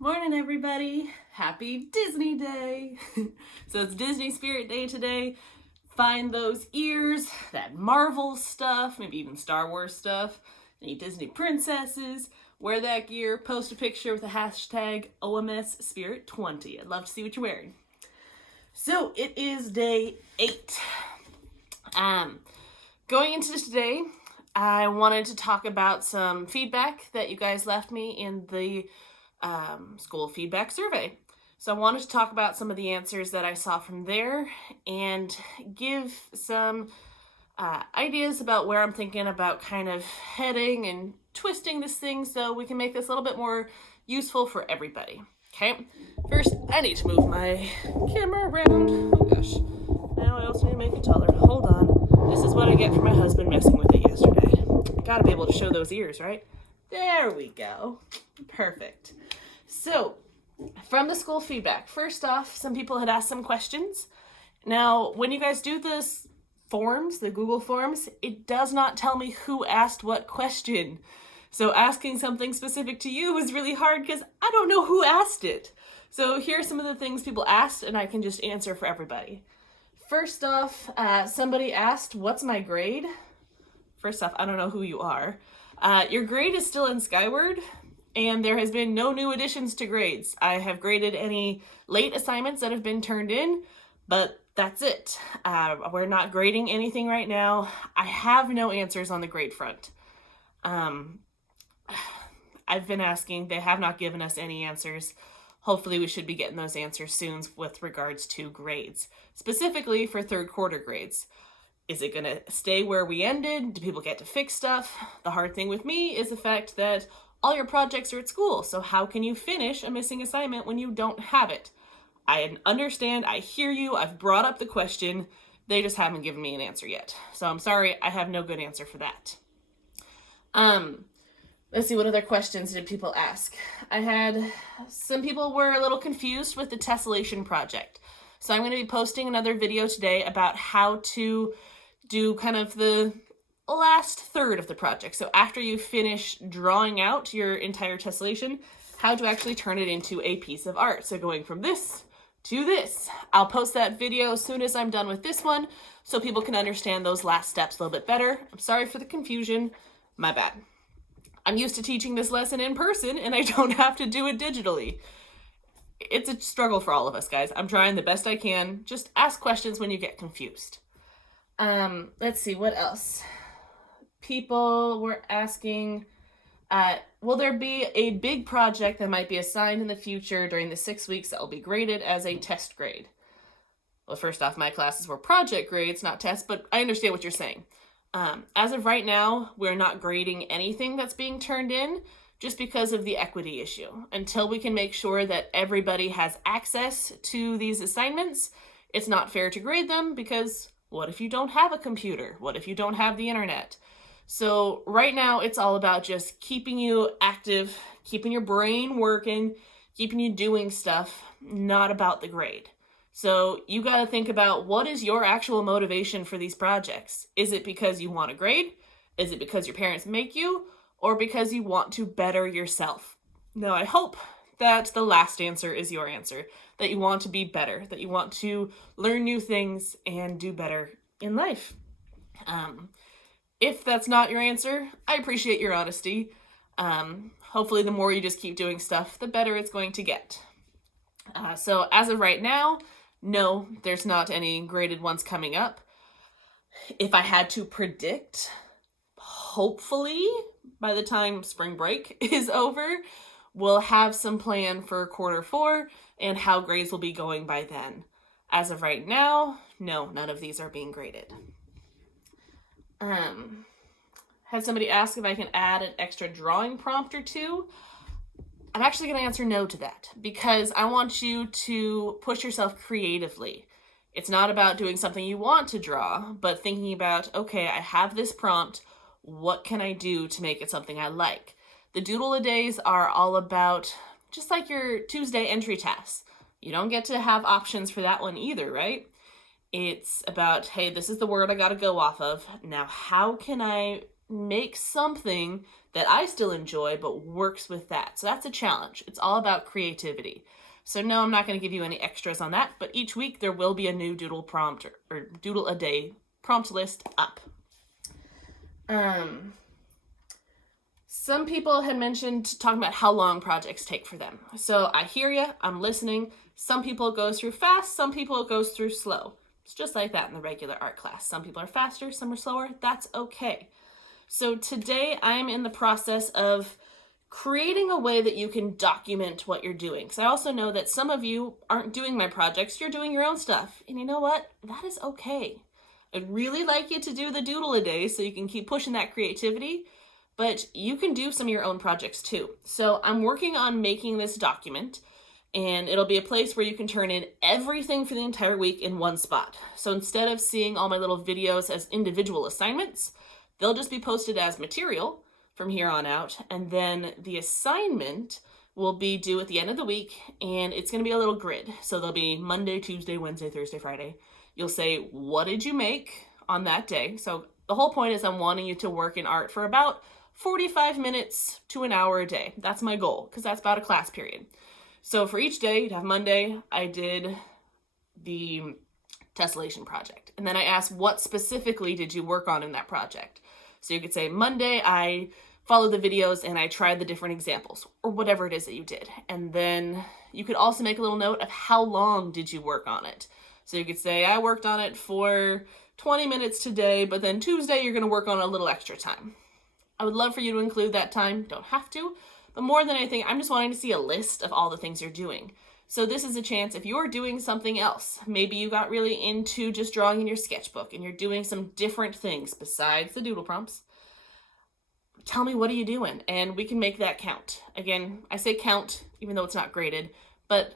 Morning, everybody. Happy Disney Day. So it's Disney Spirit Day today. Find those ears, that Marvel stuff, maybe even Star Wars stuff, any Disney princesses. Wear that gear, post a picture with the hashtag OMS Spirit 20. I'd love to see what you're wearing. So it is day 8. Going into today, I wanted to talk about some feedback that you guys left me in the school feedback survey. So I wanted to talk about some of the answers that I saw from there and give some ideas about where I'm thinking about kind of heading and twisting this thing so we can make this a little bit more useful for everybody. Okay, first I need to move my camera around. Oh gosh, now I also need to make it taller. Hold on, this is what I get for my husband messing with it yesterday. Gotta be able to show those ears, right? There we go. Perfect. So, from the school feedback, first off, some people had asked some questions. Now, when you guys do this forms, the Google Forms, it does not tell me who asked what question. So asking something specific to you is really hard because I don't know who asked it. So here are some of the things people asked, and I can just answer for everybody. First off, somebody asked, what's my grade? First off, I don't know who you are. Your grade is still in Skyward, and there has been no new additions to grades. I have graded any late assignments that have been turned in, but that's it. We're not grading anything right now. I have no answers on the grade front. I've been asking, they have not given us any answers. Hopefully we should be getting those answers soon with regards to grades, specifically for third quarter grades. Is it going to stay where we ended? Do people get to fix stuff? The hard thing with me is the fact that all your projects are at school, so how can you finish a missing assignment when you don't have it? I understand, I hear you, I've brought up the question, they just haven't given me an answer yet. So I'm sorry, I have no good answer for that. Let's see, what other questions did people ask? I had, some people were a little confused with the tessellation project. So I'm going to be posting another video today about how to do kind of the last third of the project. So after you finish drawing out your entire tessellation, how to actually turn it into a piece of art. So going from this to this. I'll post that video as soon as I'm done with this one so people can understand those last steps a little bit better. I'm sorry for the confusion. My bad. I'm used to teaching this lesson in person and I don't have to do it digitally. It's a struggle for all of us, guys. I'm trying the best I can. Just ask questions when you get confused. Let's see, what else? People were asking, will there be a big project that might be assigned in the future during the 6 weeks that will be graded as a test grade? Well, first off, my classes were project grades, not tests, but I understand what you're saying. As of right now, we're not grading anything that's being turned in just because of the equity issue. Until we can make sure that everybody has access to these assignments, it's not fair to grade them because what if you don't have a computer? What if you don't have the internet? So right now it's all about just keeping you active, keeping your brain working, keeping you doing stuff, not about the grade. So you got to think about what is your actual motivation for these projects? Is it because you want a grade? Is it because your parents make you? Or because you want to better yourself? Now, I hope that the last answer is your answer, that you want to be better, that you want to learn new things and do better in life. If that's not your answer, I appreciate your honesty. Hopefully the more you just keep doing stuff, the better it's going to get. So as of right now, no, there's not any graded ones coming up. If I had to predict, hopefully by the time spring break is over, we'll have some plan for quarter 4 and how grades will be going by then. As of right now, no, none of these are being graded. Had somebody ask if I can add an extra drawing prompt or two. I'm actually going to answer no to that because I want you to push yourself creatively. It's not about doing something you want to draw, but thinking about, okay, I have this prompt. What can I do to make it something I like? The Doodle-A-Days are all about just like your Tuesday entry tasks. You don't get to have options for that one either, right? It's about, hey, this is the word I got to go off of. Now, how can I make something that I still enjoy but works with that. So that's a challenge. It's all about creativity. So no, I'm not going to give you any extras on that, but each week there will be a new doodle prompt or doodle a day prompt list up. Some people had mentioned talking about how long projects take for them. So I hear you, I'm listening. Some people it goes through fast, some people it goes through slow. It's just like that in the regular art class. Some people are faster, some are slower. That's okay. So today I'm in the process of creating a way that you can document what you're doing. Because I also know that some of you aren't doing my projects, you're doing your own stuff. And you know what? That is okay. I'd really like you to do the doodle a day so you can keep pushing that creativity, but you can do some of your own projects too. So I'm working on making this document, and it'll be a place where you can turn in everything for the entire week in one spot. So instead of seeing all my little videos as individual assignments, they'll just be posted as material from here on out, and then the assignment will be due at the end of the week, and it's going to be a little grid. So there'll be Monday, Tuesday, Wednesday, Thursday, Friday. You'll say, what did you make on that day? So the whole point is I'm wanting you to work in art for about 45 minutes to an hour a day. That's my goal, because that's about a class period. So for each day, you'd have Monday, I did the tessellation project. And then I asked, what specifically did you work on in that project? So you could say, Monday, I followed the videos and I tried the different examples, or whatever it is that you did. And then you could also make a little note of how long did you work on it. So you could say, I worked on it for 20 minutes today, but then Tuesday you're going to work on a little extra time. I would love for you to include that time. Don't have to. But more than anything, I'm just wanting to see a list of all the things you're doing. So this is a chance if you're doing something else, maybe you got really into just drawing in your sketchbook and you're doing some different things besides the doodle prompts, tell me, what are you doing? And we can make that count. Again, I say count, even though it's not graded, but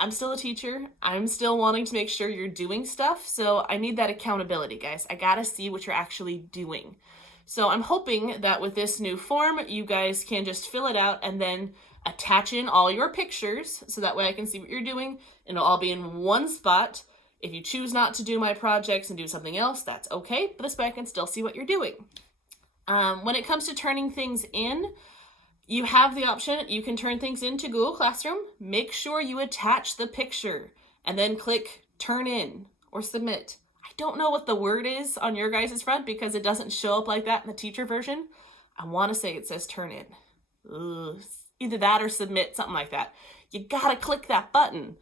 I'm still a teacher. I'm still wanting to make sure you're doing stuff. So I need that accountability, guys. I gotta see what you're actually doing. So I'm hoping that with this new form, you guys can just fill it out and then attach in all your pictures so that way I can see what you're doing and it'll all be in one spot. If you choose not to do my projects and do something else, that's okay, but this way I can still see what you're doing. When it comes to turning things in, you have the option, you can turn things into Google Classroom. Make sure you attach the picture and then click turn in or submit. I don't know what the word is on your guys' front because it doesn't show up like that in the teacher version. I want to say it says turn in. Ugh. Either that or submit, something like that. You gotta click that button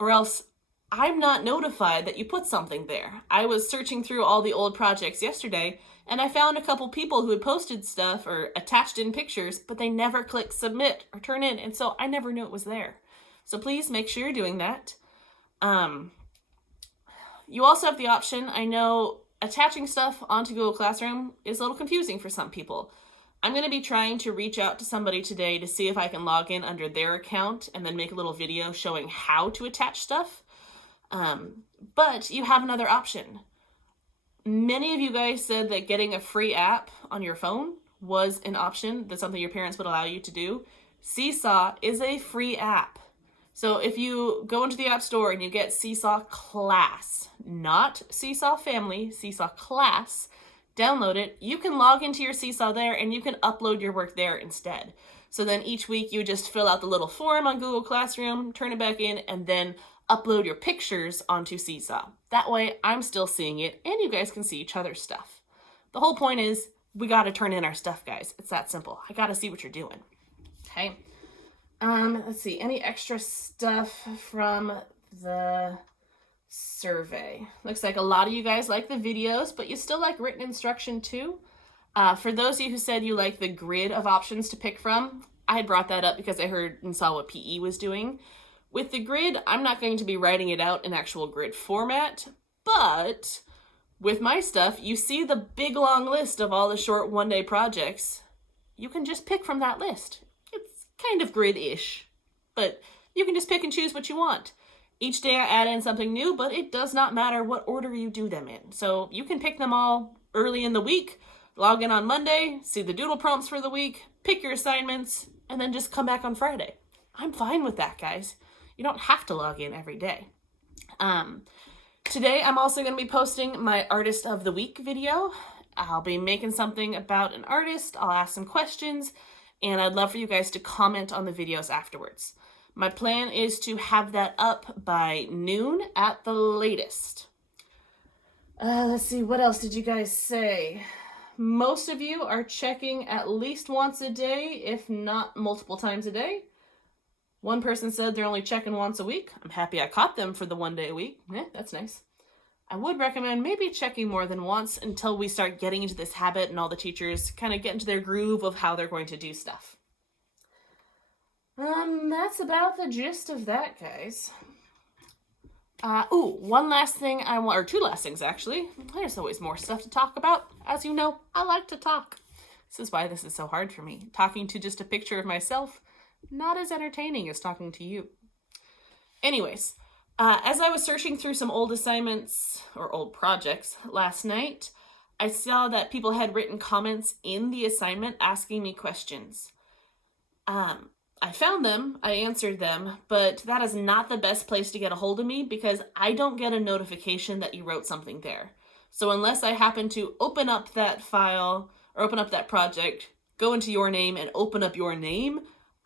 or else I'm not notified that you put something there. I was searching through all the old projects yesterday and I found a couple people who had posted stuff or attached in pictures, but they never clicked submit or turn in, and so I never knew it was there. So please make sure you're doing that. You also have the option, I know attaching stuff onto Google Classroom is a little confusing for some people. I'm going to be trying to reach out to somebody today to see if I can log in under their account and then make a little video showing how to attach stuff. But you have another option. Many of you guys said that getting a free app on your phone was an option. That's something your parents would allow you to do. Seesaw is a free app. So if you go into the App Store and you get Seesaw Class, not Seesaw Family, Seesaw Class, download it, you can log into your Seesaw there and you can upload your work there instead. So then each week you just fill out the little form on Google Classroom, turn it back in, and then upload your pictures onto Seesaw. That way I'm still seeing it and you guys can see each other's stuff. The whole point is we got to turn in our stuff, guys. It's that simple. I got to see what you're doing. Okay. Let's see, any extra stuff from the survey? Looks like a lot of you guys like the videos, but you still like written instruction too. For those of you who said you like the grid of options to pick from, I had brought that up because I heard and saw what PE was doing. With the grid, I'm not going to be writing it out in actual grid format, but with my stuff, you see the big long list of all the short one-day projects. You can just pick from that list. It's kind of grid-ish, but you can just pick and choose what you want. Each day I add in something new, but it does not matter what order you do them in. So you can pick them all early in the week, log in on Monday, see the doodle prompts for the week, pick your assignments, and then just come back on Friday. I'm fine with that, guys. You don't have to log in every day. Today, I'm also going to be posting my Artist of the Week video. I'll be making something about an artist. I'll ask some questions, and I'd love for you guys to comment on the videos afterwards. My plan is to have that up by noon at the latest. Let's see, what else did you guys say? Most of you are checking at least once a day, if not multiple times a day. One person said they're only checking once a week. I'm happy I caught them for the 1 day a week. That's nice. I would recommend maybe checking more than once until we start getting into this habit and all the teachers kind of get into their groove of how they're going to do stuff. That's about the gist of that, guys. One last thing or two last things actually. There's always more stuff to talk about. As you know, I like to talk. This is why this is so hard for me. Talking to just a picture of myself, not as entertaining as talking to you. Anyways, as I was searching through some old assignments or old projects last night, I saw that people had written comments in the assignment asking me questions. I found them, I answered them, but that is not the best place to get a hold of me because I don't get a notification that you wrote something there. So unless I happen to open up that file or open up that project, go into your name and open up your name,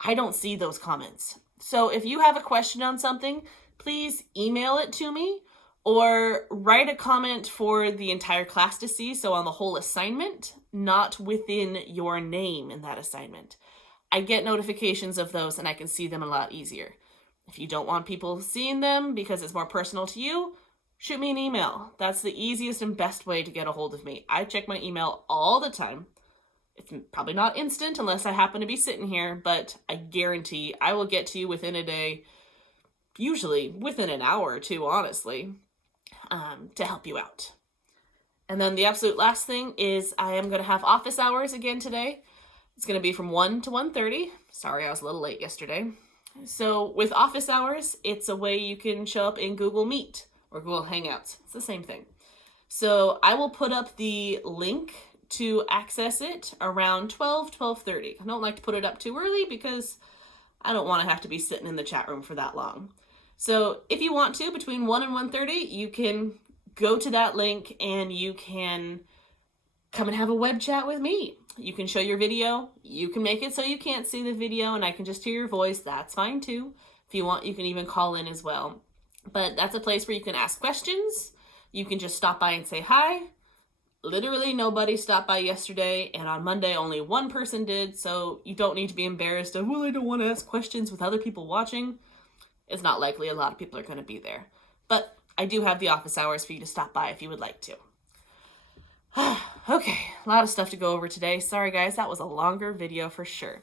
I don't see those comments. So if you have a question on something, please email it to me or write a comment for the entire class to see, so on the whole assignment, not within your name in that assignment. I get notifications of those and I can see them a lot easier. If you don't want people seeing them because it's more personal to you, shoot me an email. That's the easiest and best way to get a hold of me. I check my email all the time. It's probably not instant unless I happen to be sitting here, but I guarantee I will get to you within a day, usually within an hour or two, honestly, to help you out. And then the absolute last thing is I am going to have office hours again today. It's going to be from 1 to 1:30. Sorry, I was a little late yesterday. So with office hours, it's a way you can show up in Google Meet or Google Hangouts. It's the same thing. So I will put up the link to access it around 12:30. I don't like to put it up too early because I don't want to have to be sitting in the chat room for that long. So if you want to, between 1 and 1:30, you can go to that link and you can come and have a web chat with me. You can show your video. You can make it so you can't see the video and I can just hear your voice. That's fine too. If you want, you can even call in as well. But that's a place where you can ask questions. You can just stop by and say hi. Literally nobody stopped by yesterday, and on Monday only one person did, so you don't need to be embarrassed of, well, I don't want to ask questions with other people watching. It's not likely a lot of people are going to be there. But I do have the office hours for you to stop by if you would like to. Okay, a lot of stuff to go over today. Sorry guys, that was a longer video for sure.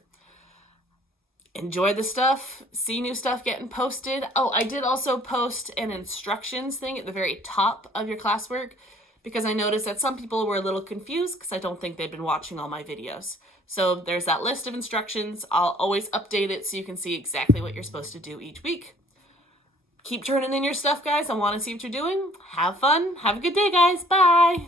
Enjoy the stuff, see new stuff getting posted. Oh, I did also post an instructions thing at the very top of your classwork because I noticed that some people were a little confused because I don't think they've been watching all my videos. So there's that list of instructions. I'll always update it so you can see exactly what you're supposed to do each week. Keep turning in your stuff, guys. I want to see what you're doing. Have fun. Have a good day, guys. Bye.